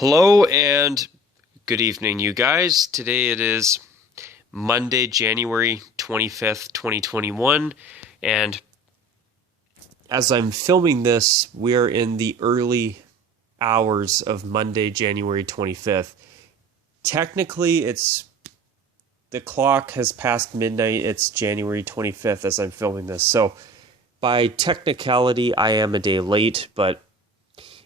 Hello and good evening, you guys. Today it is Monday, January 25th, 2021, and as I'm filming this, we're in the early hours of Monday, January 25th. Technically, the clock has passed midnight. It's January 25th as I'm filming this. So, by technicality, I am a day late, but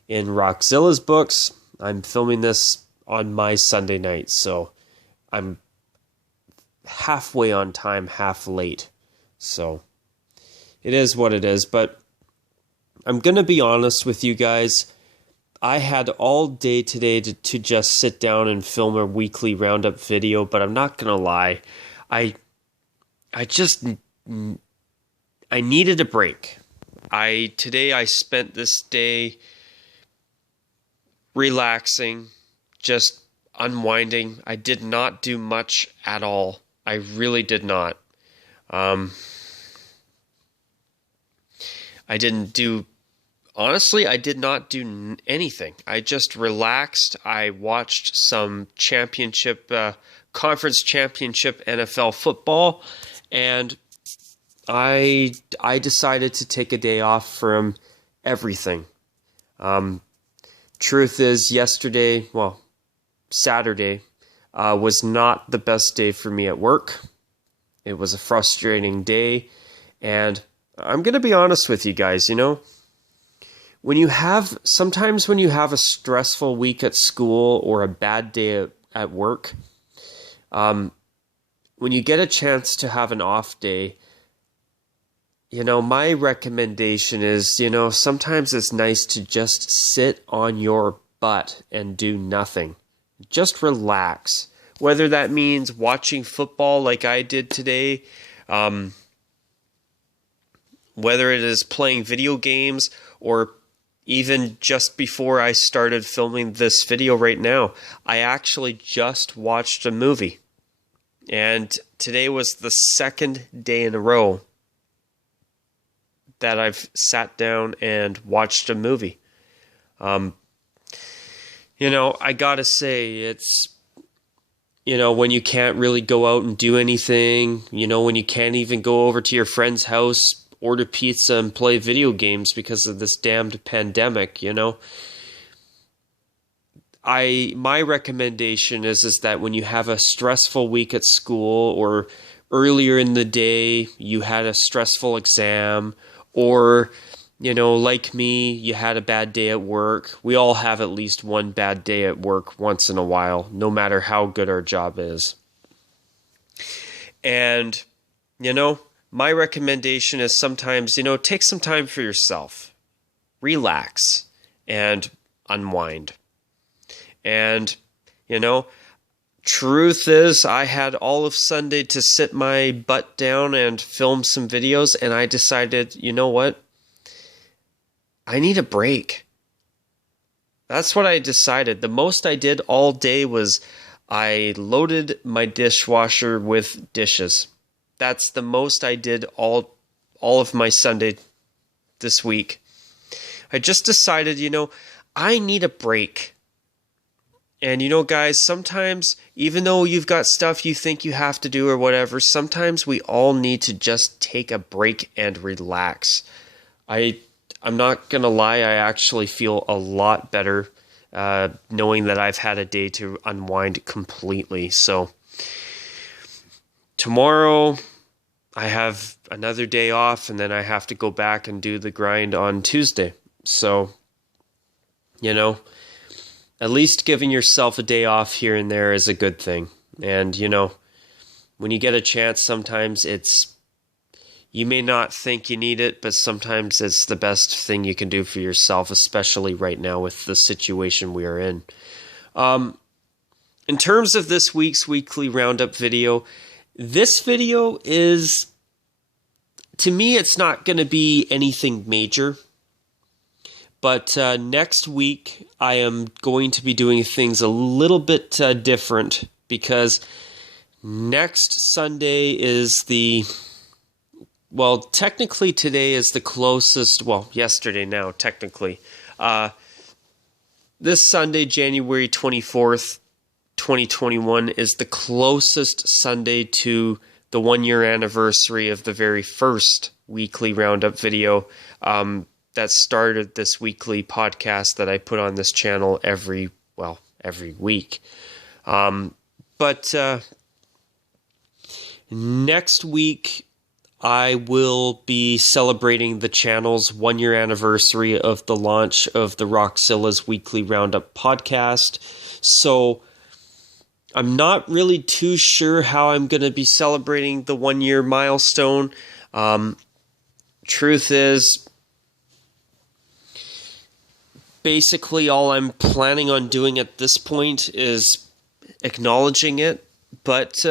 in Rockzilla's books, I'm filming this on my Sunday night, so I'm halfway on time, half late. So it is what it is, but I'm going to be honest with you guys. I had all day today to just sit down and film a weekly Roundup video, but I'm not going to lie. I needed a break. Today I spent this day relaxing, just unwinding. I did not do much at all. I really did not. Honestly, I did not do anything. I just relaxed. I watched some conference championship NFL football, and I decided to take a day off from everything. Truth is, Saturday, was not the best day for me at work. It was a frustrating day, and I'm going to be honest with you guys, sometimes when you have a stressful week at school or a bad day at work, when you get a chance to have an off day, my recommendation is, sometimes it's nice to just sit on your butt and do nothing. Just relax. Whether that means watching football like I did today, whether it is playing video games, or even just before I started filming this video right now, I actually just watched a movie. And today was the second day in a row that I've sat down and watched a movie. I gotta say, it's, when you can't really go out and do anything, when you can't even go over to your friend's house, order pizza and play video games because of this damned pandemic, my recommendation is that when you have a stressful week at school, or earlier in the day you had a stressful exam, or, like me, you had a bad day at work. We all have at least one bad day at work once in a while, no matter how good our job is. And, my recommendation is sometimes, take some time for yourself. Relax and unwind. And, truth is, I had all of Sunday to sit my butt down and film some videos, and I decided, you know what? I need a break. That's what I decided. The most I did all day was I loaded my dishwasher with dishes. That's the most I did all of my Sunday this week. I just decided, I need a break. And guys, sometimes, even though you've got stuff you think you have to do or whatever, sometimes we all need to just take a break and relax. I'm not going to lie, I actually feel a lot better knowing that I've had a day to unwind completely. So, tomorrow I have another day off, and then I have to go back and do the grind on Tuesday. So, at least giving yourself a day off here and there is a good thing. And, when you get a chance, sometimes you may not think you need it, but sometimes it's the best thing you can do for yourself, especially right now with the situation we are in. In terms of this week's weekly Roundup video, this video is, to me, it's not going to be anything major. But next week, I am going to be doing things a little bit different, because next Sunday is technically today is the closest, yesterday now, technically. this Sunday, January 24th, 2021, is the closest Sunday to the 1-year anniversary of the very first weekly Roundup video that started this weekly podcast that I put on this channel every week. But next week, I will be celebrating the channel's 1-year anniversary of the launch of the Rockzilla's weekly Roundup podcast. So I'm not really too sure how I'm going to be celebrating the 1-year milestone. Truth is, basically all I'm planning on doing at this point is acknowledging it, but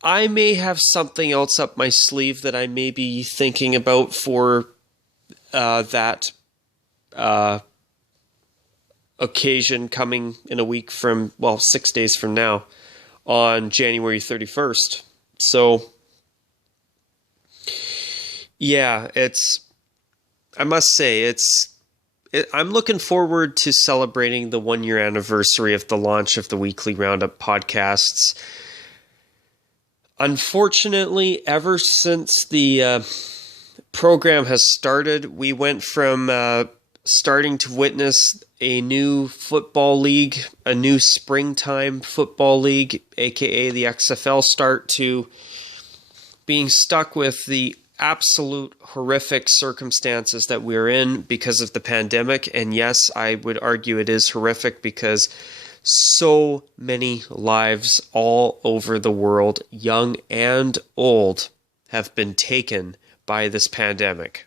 I may have something else up my sleeve that I may be thinking about for that occasion coming in a week from, 6 days from now, on January 31st. So, yeah, I must say, I'm looking forward to celebrating the 1-year anniversary of the launch of the weekly Roundup podcasts. Unfortunately, ever since the program has started, we went from starting to witness a new football league, a new springtime football league, aka the XFL start, to being stuck with the absolute horrific circumstances that we're in because of the pandemic. And yes, I would argue it is horrific because so many lives all over the world, young and old, have been taken by this pandemic.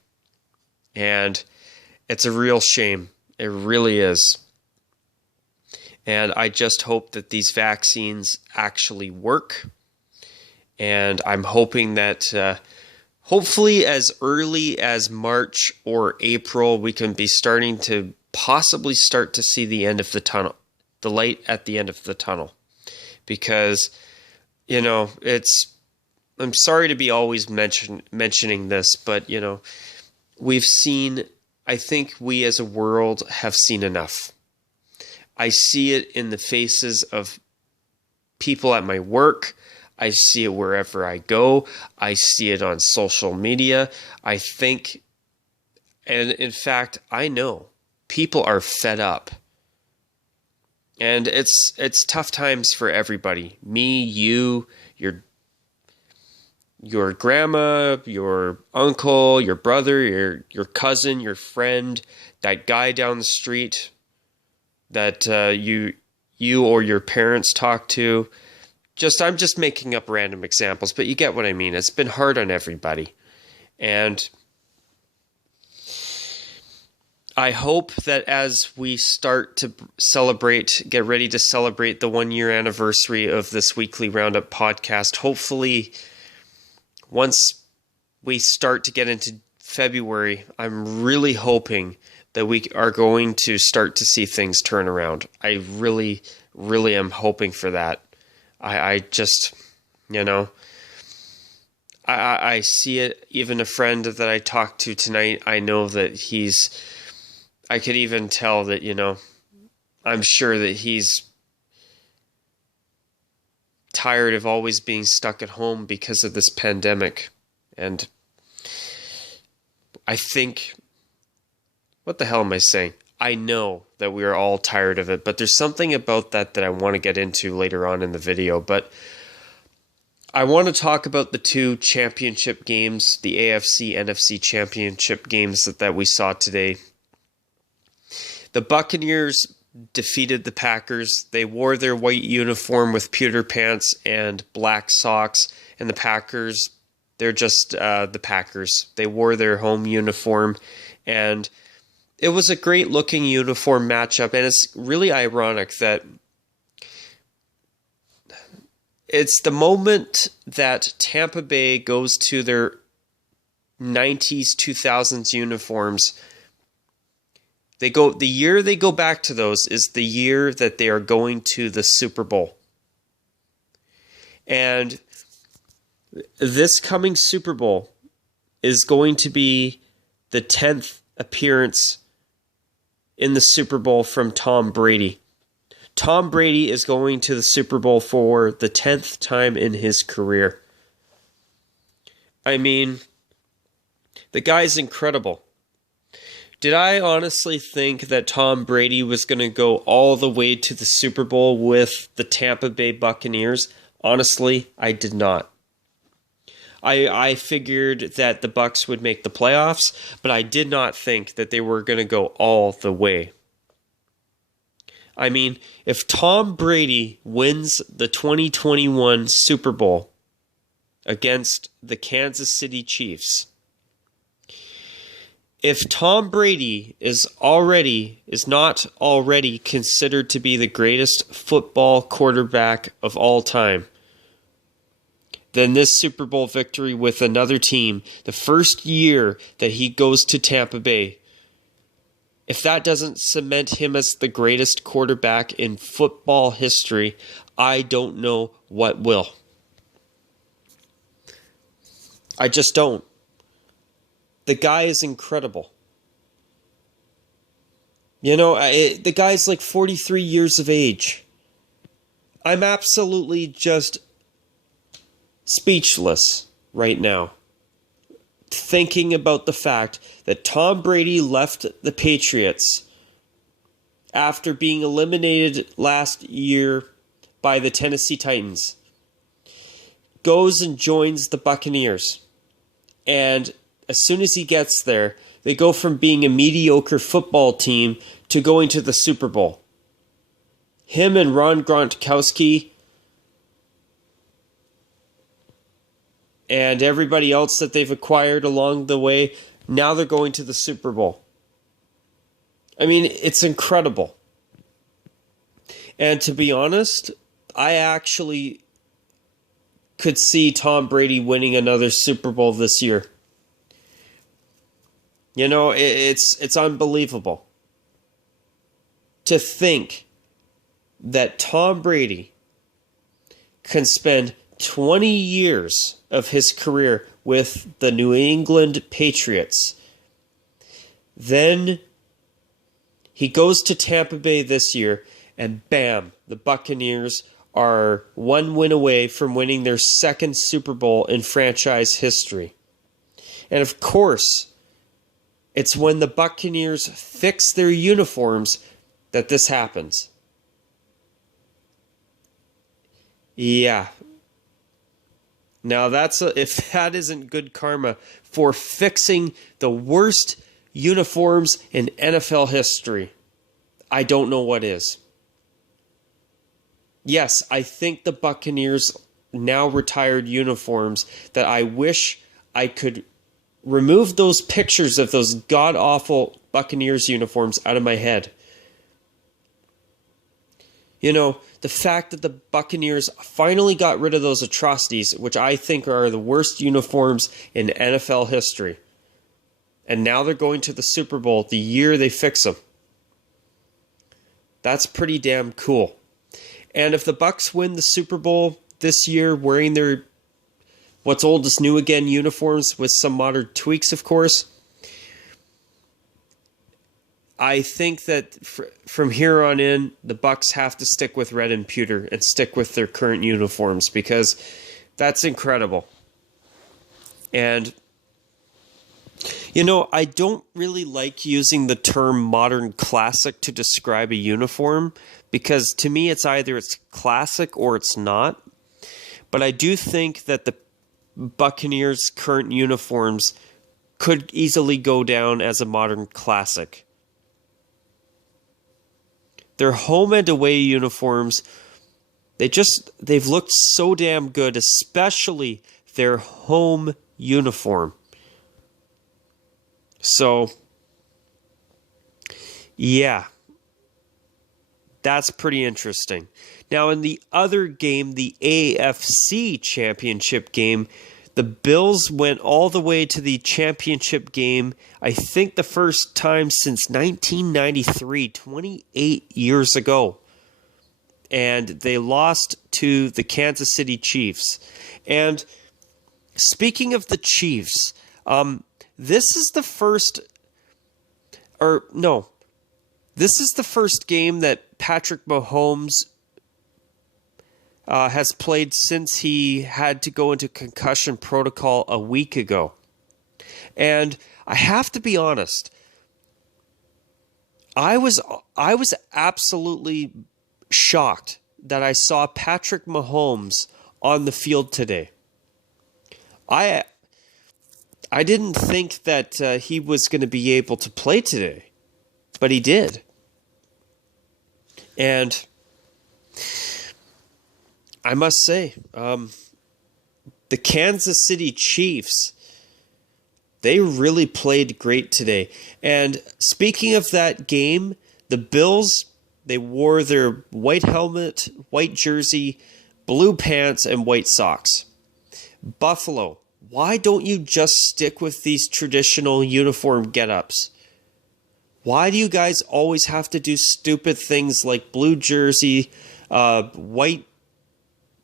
And it's a real shame. It really is. And I just hope that these vaccines actually work. And I'm hoping that hopefully as early as March or April, we can be starting to possibly start to see the end of the tunnel. The light at the end of the tunnel, because, I'm sorry to be always mentioning this, but, I think we as a world have seen enough. I see it in the faces of people at my work. I see it wherever I go. I see it on social media. I think, and in fact, I know people are fed up. And it's tough times for everybody. Me, you, your grandma, your uncle, your brother, your cousin, your friend, that guy down the street that you or your parents talk to. I'm just making up random examples, but you get what I mean. It's been hard on everybody. And I hope that as we start to get ready to celebrate the 1-year anniversary of this weekly Roundup podcast, hopefully once we start to get into February, I'm really hoping that we are going to start to see things turn around. I really, really am hoping for that. I just, I see it. Even a friend that I talked to tonight, I know that I could even tell that, I'm sure that he's tired of always being stuck at home because of this pandemic. And I think, what the hell am I saying? I know that we are all tired of it, but there's something about that I want to get into later on in the video. But I want to talk about the two championship games, the AFC, NFC championship games that we saw today. The Buccaneers defeated the Packers. They wore their white uniform with pewter pants and black socks. And the Packers, they're just the Packers. They wore their home uniform. And it was a great looking uniform matchup. And it's really ironic that it's the moment that Tampa Bay goes to their 90s, 2000s uniforms. The year they go back to those is the year that they are going to the Super Bowl. And this coming Super Bowl is going to be the 10th appearance in the Super Bowl from Tom Brady. Tom Brady is going to the Super Bowl for the 10th time in his career. I mean, the guy's incredible. Did I honestly think that Tom Brady was going to go all the way to the Super Bowl with the Tampa Bay Buccaneers? Honestly, I did not. I figured that the Bucs would make the playoffs, but I did not think that they were going to go all the way. I mean, if Tom Brady wins the 2021 Super Bowl against the Kansas City Chiefs, if Tom Brady is not already considered to be the greatest football quarterback of all time, then this Super Bowl victory with another team, the first year that he goes to Tampa Bay, if that doesn't cement him as the greatest quarterback in football history, I don't know what will. I just don't. The guy is incredible. You know, the guy's like 43 years of age. I'm absolutely just speechless right now, thinking about the fact that Tom Brady left the Patriots after being eliminated last year by the Tennessee Titans, goes and joins the Buccaneers, and as soon as he gets there, they go from being a mediocre football team to going to the Super Bowl. Him and Ron Gronkowski and everybody else that they've acquired along the way, now they're going to the Super Bowl. I mean, it's incredible. And to be honest, I actually could see Tom Brady winning another Super Bowl this year. You know, it's unbelievable to think that Tom Brady can spend 20 years of his career with the New England Patriots. Then he goes to Tampa Bay this year, and bam, the Buccaneers are one win away from winning their second Super Bowl in franchise history. And of course, it's when the Buccaneers fix their uniforms that this happens. Yeah. Now if that isn't good karma for fixing the worst uniforms in NFL history, I don't know what is. Yes, I think the Buccaneers now retired uniforms that I wish I could remove those pictures of those god-awful Buccaneers uniforms out of my head. You know, the fact that the Buccaneers finally got rid of those atrocities, which I think are the worst uniforms in NFL history. And now they're going to the Super Bowl the year they fix them. That's pretty damn cool. And if the Bucs win the Super Bowl this year wearing their what's old is new again uniforms with some modern tweaks, of course, I think that from here on in, the Bucs have to stick with red and pewter and stick with their current uniforms because that's incredible. And, you know, I don't really like using the term modern classic to describe a uniform because to me it's either it's classic or it's not. But I do think that the Buccaneers' current uniforms could easily go down as a modern classic. Their home and away uniforms, they've looked so damn good, especially their home uniform. So, yeah, that's pretty interesting. Now, in the other game, the AFC Championship game, the Bills went all the way to the championship game, I think the first time since 1993, 28 years ago. And they lost to the Kansas City Chiefs. And speaking of the Chiefs, this is the first, or no, This is the first game that Patrick Mahomes has played since he had to go into concussion protocol a week ago. And I have to be honest, I was absolutely shocked that I saw Patrick Mahomes on the field today. I didn't think that he was going to be able to play today, but he did. And I must say, the Kansas City Chiefs, they really played great today. And speaking of that game, the Bills, they wore their white helmet, white jersey, blue pants, and white socks. Buffalo, why don't you just stick with these traditional uniform get-ups? Why do you guys always have to do stupid things like blue jersey, white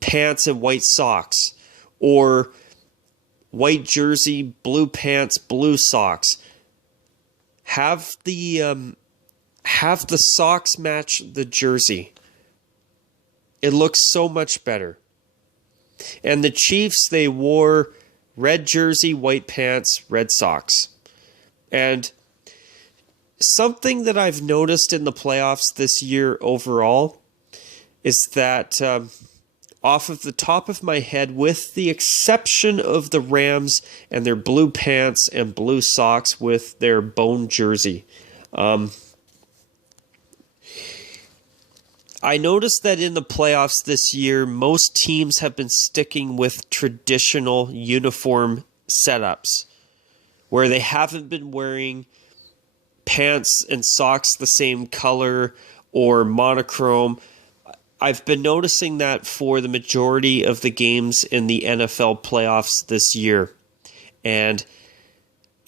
pants and white socks, or white jersey, blue pants, blue socks? Have the socks match the jersey. It looks so much better. And the Chiefs, they wore red jersey, white pants, red socks. And something that I've noticed in the playoffs this year overall is that off of the top of my head, with the exception of the Rams and their blue pants and blue socks with their bone jersey, I noticed that in the playoffs this year, most teams have been sticking with traditional uniform setups, where they haven't been wearing pants and socks the same color or monochrome. I've been noticing that for the majority of the games in the NFL playoffs this year. And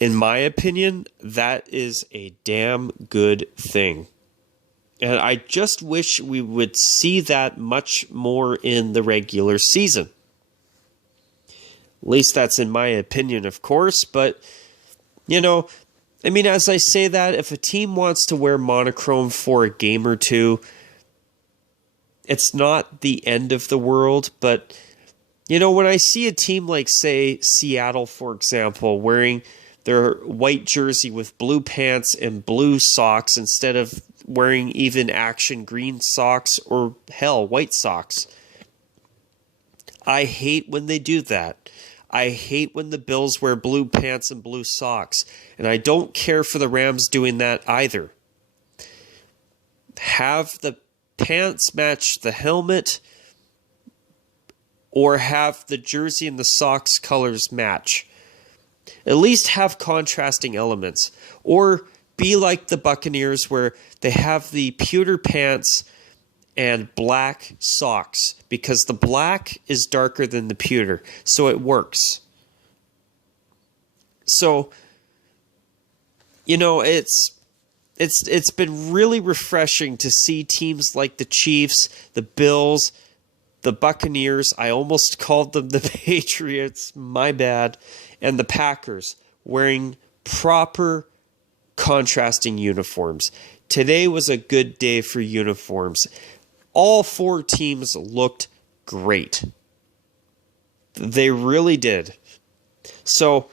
in my opinion, that is a damn good thing. And I just wish we would see that much more in the regular season. At least that's in my opinion, of course. But, as I say that, if a team wants to wear monochrome for a game or two, it's not the end of the world. But, when I see a team like, say, Seattle, for example, wearing their white jersey with blue pants and blue socks instead of wearing even action green socks or, hell, white socks. I hate when they do that. I hate when the Bills wear blue pants and blue socks. And I don't care for the Rams doing that either. Have the pants match the helmet, or have the jersey and the socks colors match. At least have contrasting elements. Or be like the Buccaneers, where they have the pewter pants and black socks, because the black is darker than the pewter, so it works. So, it's been really refreshing to see teams like the Chiefs, the Bills, the Buccaneers, I almost called them the Patriots, my bad, and the Packers wearing proper contrasting uniforms. Today was a good day for uniforms. All four teams looked great. They really did. So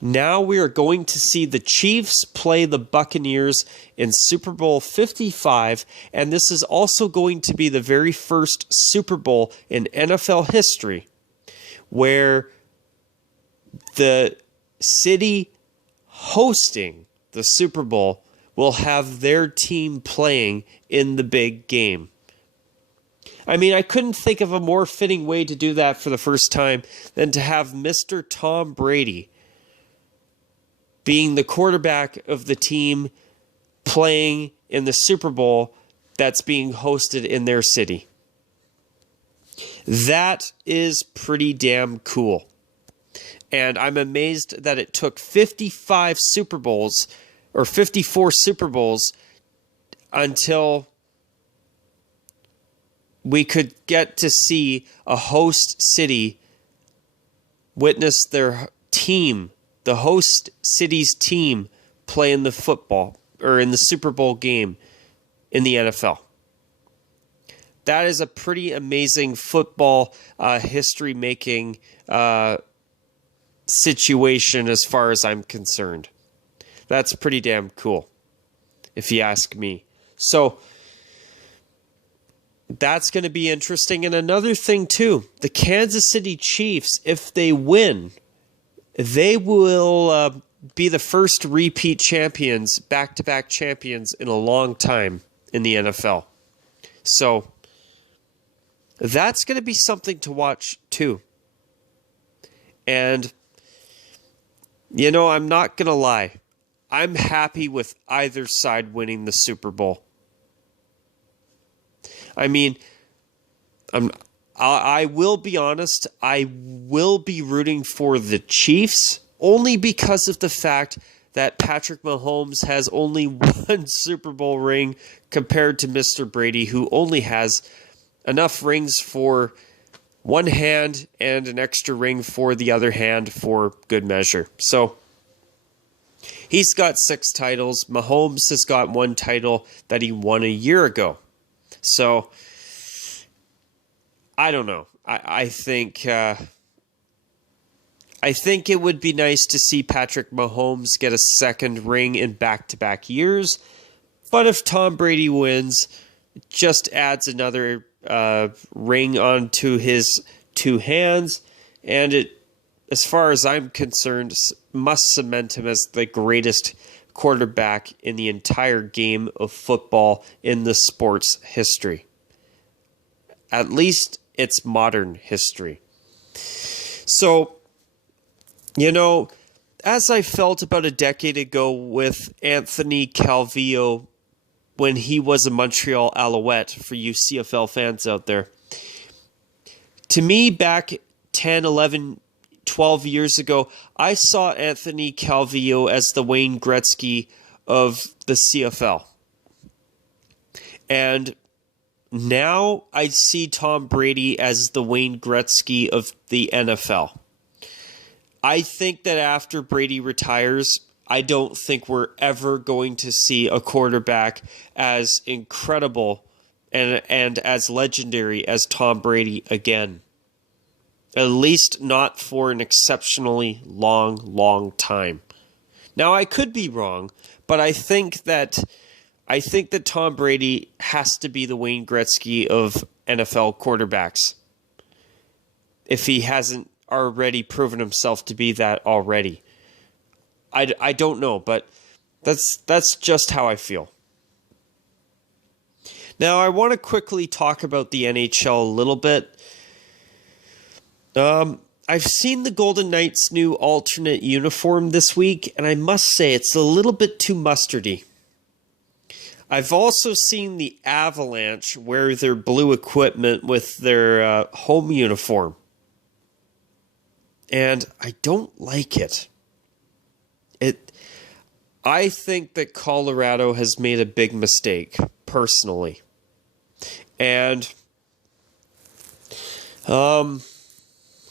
now we are going to see the Chiefs play the Buccaneers in Super Bowl 55, and this is also going to be the very first Super Bowl in NFL history where the city hosting the Super Bowl will have their team playing in the big game. I couldn't think of a more fitting way to do that for the first time than to have Mr. Tom Brady being the quarterback of the team playing in the Super Bowl that's being hosted in their city. That is pretty damn cool. And I'm amazed that it took 55 Super Bowls or 54 Super Bowls until we could get to see a host city witness their team, the host city's team, play in the football in the Super Bowl game in the NFL. That is a pretty amazing football history-making situation as far as I'm concerned. That's pretty damn cool, if you ask me. So that's going to be interesting. And another thing, too, the Kansas City Chiefs, if they win, they will be the first repeat champions, back-to-back champions in a long time in the NFL. So that's going to be something to watch, too. And, I'm not going to lie. I'm happy with either side winning the Super Bowl. I mean, I will be honest, I will be rooting for the Chiefs only because of the fact that Patrick Mahomes has only one Super Bowl ring compared to Mr. Brady, who only has enough rings for one hand and an extra ring for the other hand for good measure. So he's got 6 titles. Mahomes has got 1 title that he won a year ago. So I don't know. I think it would be nice to see Patrick Mahomes get a second ring in back-to-back years. But if Tom Brady wins, it just adds another ring onto his 2 hands, and it, as far as I'm concerned, must cement him as the greatest quarterback in the entire game of football in the sport's history. At least its modern history. So, as I felt about a decade ago with Anthony Calvillo when he was a Montreal Alouette, for you CFL fans out there, to me back 10, 11, 12 years ago, I saw Anthony Calvillo as the Wayne Gretzky of the CFL. And now I see Tom Brady as the Wayne Gretzky of the NFL. I think that after Brady retires, I don't think we're ever going to see a quarterback as incredible and as legendary as Tom Brady again. At least not for an exceptionally long time. Now, I could be wrong, but I think that Tom Brady has to be the Wayne Gretzky of NFL quarterbacks, if he hasn't already proven himself to be that already. I don't know, but that's just how I feel. Now, I want to quickly talk about the NHL a little bit. I've seen the Golden Knights' new alternate uniform this week, and I must say it's a little bit too mustardy. I've also seen the Avalanche wear their blue equipment with their home uniform, and I don't like it. I think that Colorado has made a big mistake, personally. And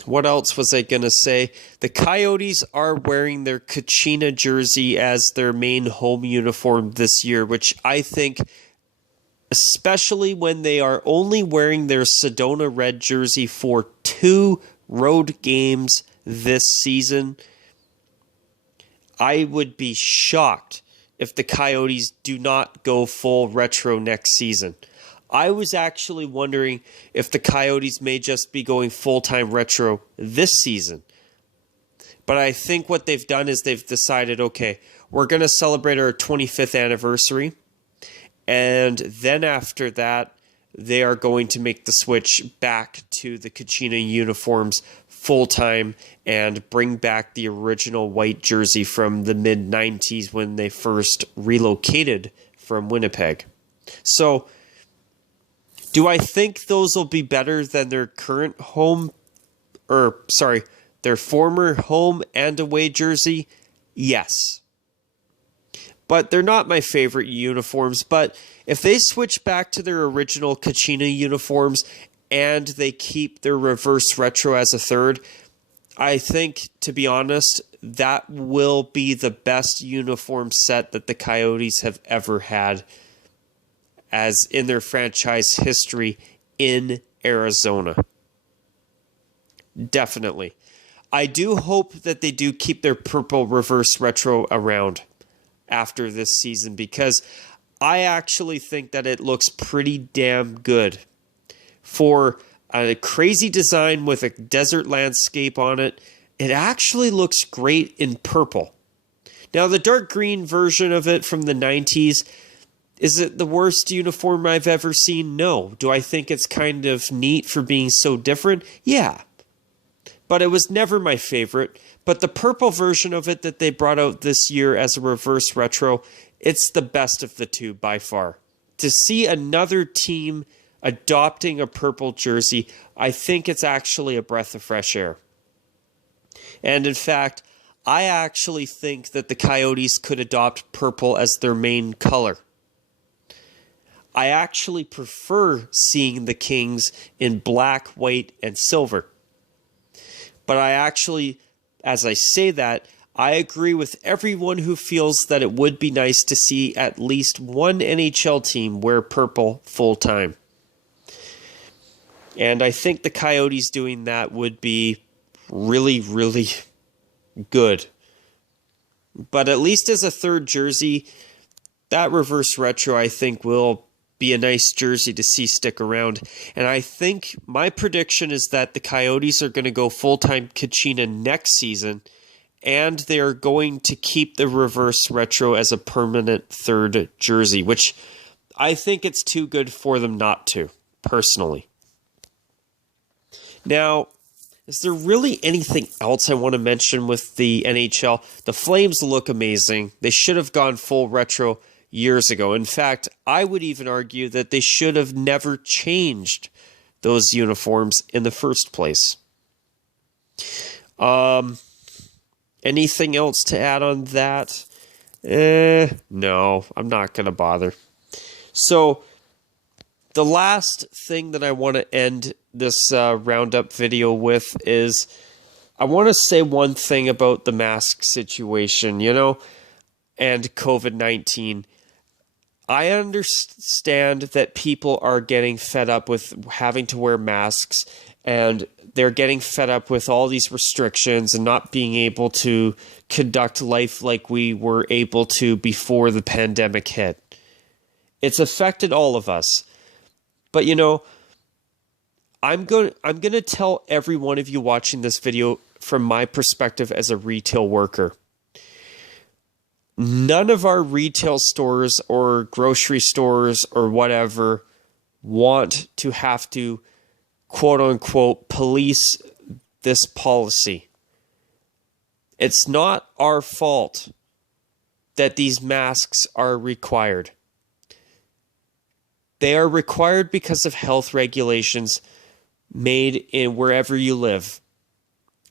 what else was I going to say? The Coyotes are wearing their Kachina jersey as their main home uniform this year, which I think, especially when they are only wearing their Sedona red jersey for 2 road games this season, I would be shocked if the Coyotes do not go full retro next season. I was actually wondering if the Coyotes may just be going full-time retro this season. But I think what they've done is they've decided, okay, we're going to celebrate our 25th anniversary. And then after that, they are going to make the switch back to the Kachina uniforms full-time and bring back the original white jersey from the mid-90s when they first relocated from Winnipeg. So, do I think those will be better than their their former home and away jersey? Yes. But they're not my favorite uniforms. But if they switch back to their original Kachina uniforms and they keep their reverse retro as a third, I think, to be honest, that will be the best uniform set that the Coyotes have ever had as in their franchise history in Arizona. Definitely. I do hope that they do keep their purple reverse retro around after this season, because I actually think that it looks pretty damn good. For a crazy design with a desert landscape on it, it actually looks great in purple. Now, the dark green version of it from the 90s, is it the worst uniform I've ever seen? No. Do I think it's kind of neat for being so different? Yeah. But it was never my favorite. But the purple version of it that they brought out this year as a reverse retro, it's the best of the two by far. To see another team adopting a purple jersey, I think it's actually a breath of fresh air. And in fact, I actually think that the Coyotes could adopt purple as their main color. I actually prefer seeing the Kings in black, white, and silver. But I actually, as I say that, I agree with everyone who feels that it would be nice to see at least one NHL team wear purple full time. And I think the Coyotes doing that would be really, really good. But at least as a third jersey, that reverse retro I think will be a nice jersey to see stick around. And I think my prediction is that the Coyotes are going to go full-time Kachina next season, and they are going to keep the reverse retro as a permanent third jersey, which I think it's too good for them not to, personally. Now, is there really anything else I want to mention with the NHL? The Flames look amazing. They should have gone full retro years ago. In fact, I would even argue that they should have never changed those uniforms in the first place. Anything else to add on that? No, I'm not going to bother. So, the last thing that I want to end this Roundup video with is I want to say one thing about the mask situation, and COVID-19. I understand that people are getting fed up with having to wear masks, and they're getting fed up with all these restrictions and not being able to conduct life like we were able to before the pandemic hit. It's affected all of us. But I'm going to tell every one of you watching this video from my perspective as a retail worker. None of our retail stores or grocery stores or whatever want to have to, quote unquote, police this policy. It's not our fault that these masks are required. They are required because of health regulations made in wherever you live,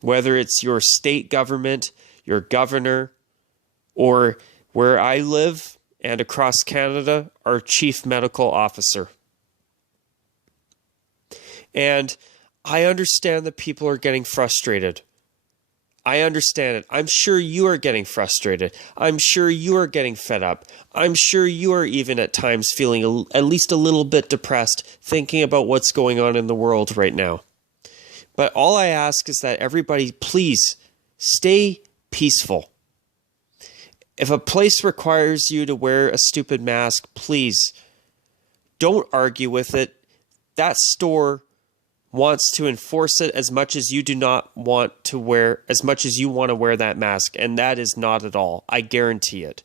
whether it's your state government, your governor, or where I live and across Canada, our chief medical officer. And I understand that people are getting frustrated. I understand it. I'm sure you are getting frustrated. I'm sure you are getting fed up. I'm sure you are even at times feeling at least a little bit depressed, thinking about what's going on in the world right now. But all I ask is that everybody, please, stay peaceful. If a place requires you to wear a stupid mask, please, don't argue with it. That store wants to enforce it as much as you do not want to wear, as much as you want to wear that mask, and that is not at all. I guarantee it.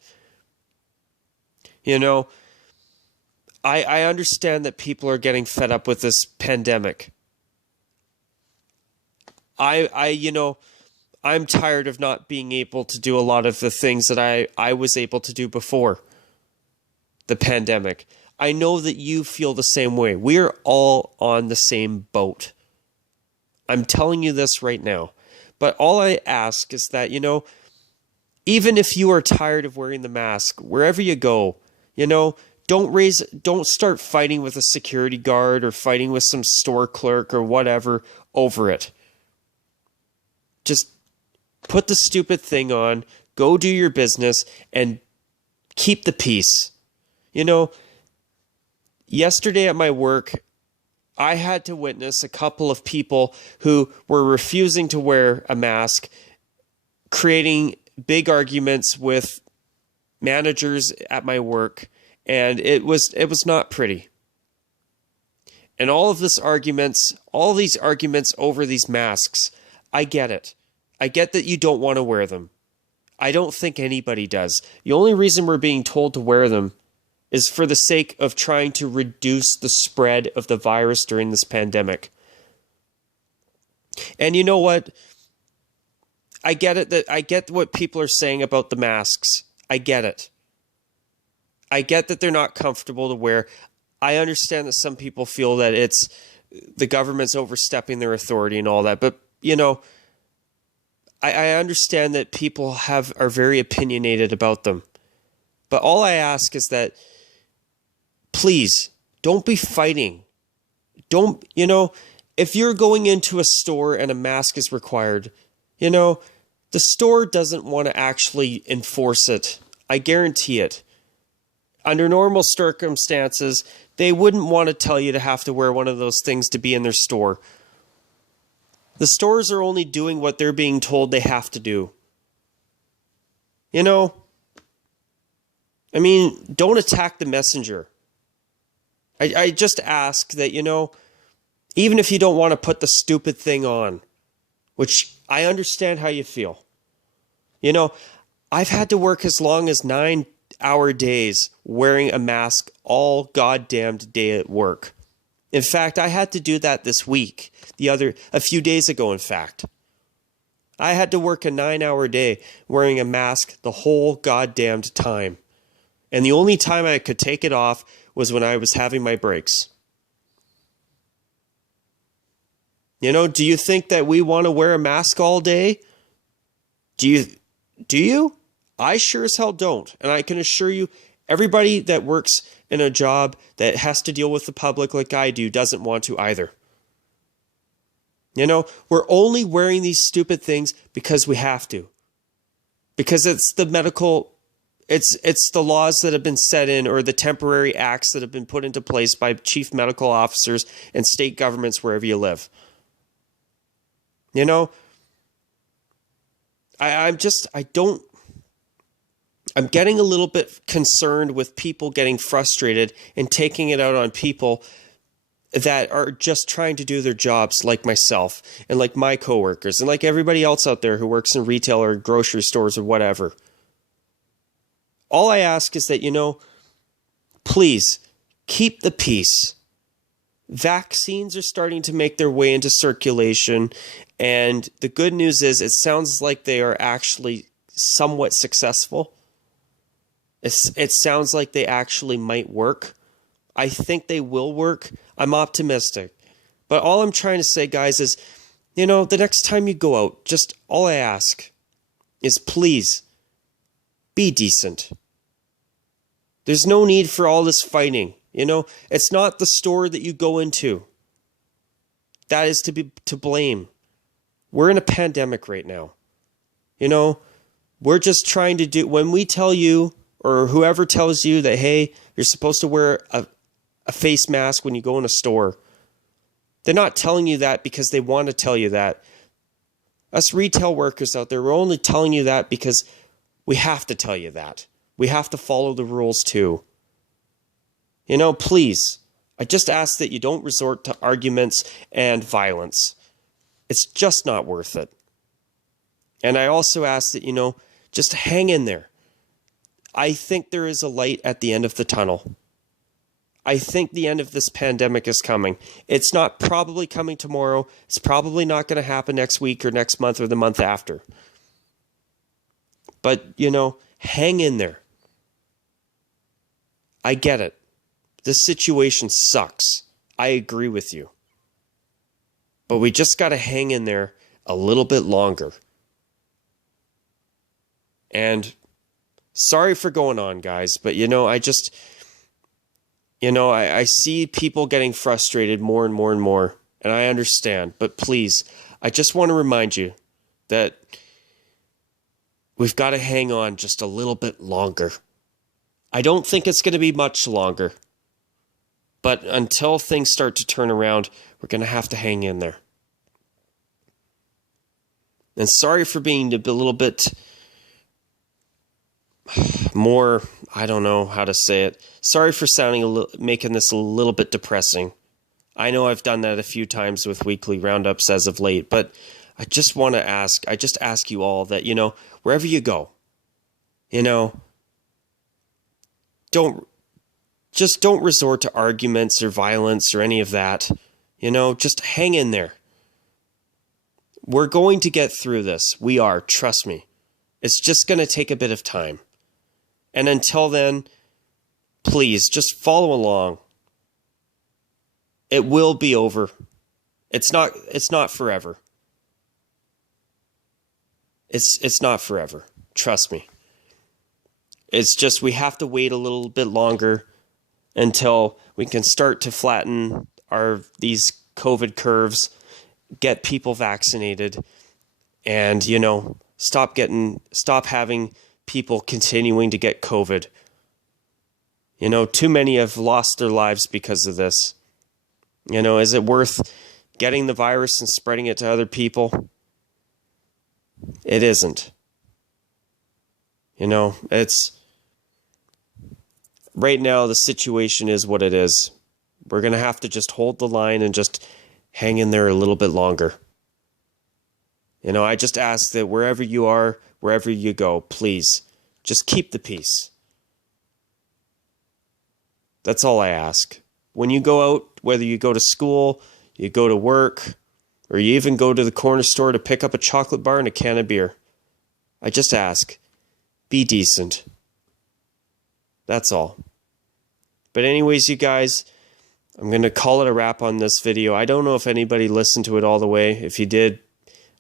I understand that people are getting fed up with this pandemic. I'm tired of not being able to do a lot of the things that I was able to do before the pandemic. I know that you feel the same way. We're all on the same boat. I'm telling you this right now. But all I ask is that, even if you are tired of wearing the mask, wherever you go, don't start fighting with a security guard or fighting with some store clerk or whatever over it. Just put the stupid thing on, go do your business, and keep the peace. Yesterday at my work, I had to witness a couple of people who were refusing to wear a mask, creating big arguments with managers at my work, and it was not pretty. And all these arguments over these masks, I get it. I get that you don't want to wear them. I don't think anybody does. The only reason we're being told to wear them is for the sake of trying to reduce the spread of the virus during this pandemic. And you know what? I get what people are saying about the masks. I get it. I get that they're not comfortable to wear. I understand that some people feel that it's the government's overstepping their authority and all that. But, I understand that people are very opinionated about them. But all I ask is that, please, don't be fighting. If you're going into a store and a mask is required, the store doesn't want to actually enforce it. I guarantee it. Under normal circumstances, they wouldn't want to tell you to have to wear one of those things to be in their store. The stores are only doing what they're being told they have to do. Don't attack the messenger. I just ask that, even if you don't want to put the stupid thing on, which I understand how you feel. I've had to work as long as 9-hour days wearing a mask all goddamned day at work. In fact, I had to do that this week, a few days ago, in fact. I had to work a 9-hour day wearing a mask the whole goddamned time. And the only time I could take it off was when I was having my breaks. Do you think that we want to wear a mask all day? Do you? I sure as hell don't. And I can assure you, everybody that works in a job that has to deal with the public like I do doesn't want to either. We're only wearing these stupid things because we have to. Because it's the laws that have been set in, or the temporary acts that have been put into place by chief medical officers and state governments wherever you live. I'm getting a little bit concerned with people getting frustrated and taking it out on people that are just trying to do their jobs, like myself and like my coworkers and like everybody else out there who works in retail or grocery stores or whatever. All I ask is that, please keep the peace. Vaccines are starting to make their way into circulation, and the good news is it sounds like they are actually somewhat successful. It sounds like they actually might work. I think they will work. I'm optimistic. But all I'm trying to say, guys, is, the next time you go out, just all I ask is please be decent. There's no need for all this fighting. It's not the store that you go into that is to blame. We're in a pandemic right now. We're just trying to do, when we tell you, or whoever tells you that, hey, you're supposed to wear a face mask when you go in a store, they're not telling you that because they want to tell you that. Us retail workers out there, we're only telling you that because we have to tell you that. We have to follow the rules too. Please, I just ask that you don't resort to arguments and violence. It's just not worth it. And I also ask that, just hang in there. I think there is a light at the end of the tunnel. I think the end of this pandemic is coming. It's not probably coming tomorrow. It's probably not going to happen next week or next month or the month after. But, hang in there. I get it. This situation sucks. I agree with you. But we just got to hang in there a little bit longer. And sorry for going on, guys, but I just, I see people getting frustrated more and more and more, and I understand. But please, I just want to remind you that we've got to hang on just a little bit longer. I don't think it's going to be much longer. But until things start to turn around, we're going to have to hang in there. And sorry for being a little bit more, I don't know how to say it. Sorry for making this a little bit depressing. I know I've done that a few times with weekly roundups as of late, but I just ask you all that, wherever you go, don't resort to arguments or violence or any of that. Just hang in there. We're going to get through this. We are, trust me. It's just going to take a bit of time. And until then, please just follow along. It will be over. It's not forever. It's not forever. Trust me. It's just we have to wait a little bit longer until we can start to flatten these COVID curves, get people vaccinated, and stop having people continuing to get COVID. Too many have lost their lives because of this. Is it worth getting the virus and spreading it to other people? It isn't. It's right now the situation is what it is. We're going to have to just hold the line and just hang in there a little bit longer. I just ask that wherever you are, wherever you go, please, just keep the peace. That's all I ask. When you go out, whether you go to school, you go to work, or you even go to the corner store to pick up a chocolate bar and a can of beer, I just ask, be decent. That's all. But anyways, you guys, I'm going to call it a wrap on this video. I don't know if anybody listened to it all the way. If you did,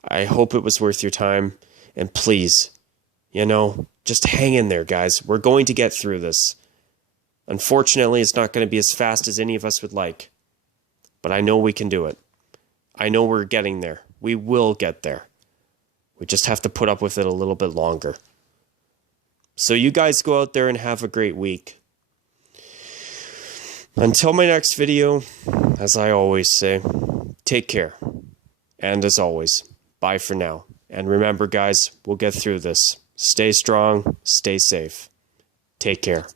I hope it was worth your time. And please, just hang in there, guys. We're going to get through this. Unfortunately, it's not going to be as fast as any of us would like. But I know we can do it. I know we're getting there. We will get there. We just have to put up with it a little bit longer. So you guys go out there and have a great week. Until my next video, as I always say, take care. And as always, bye for now. And remember, guys, we'll get through this. Stay strong, stay safe. Take care.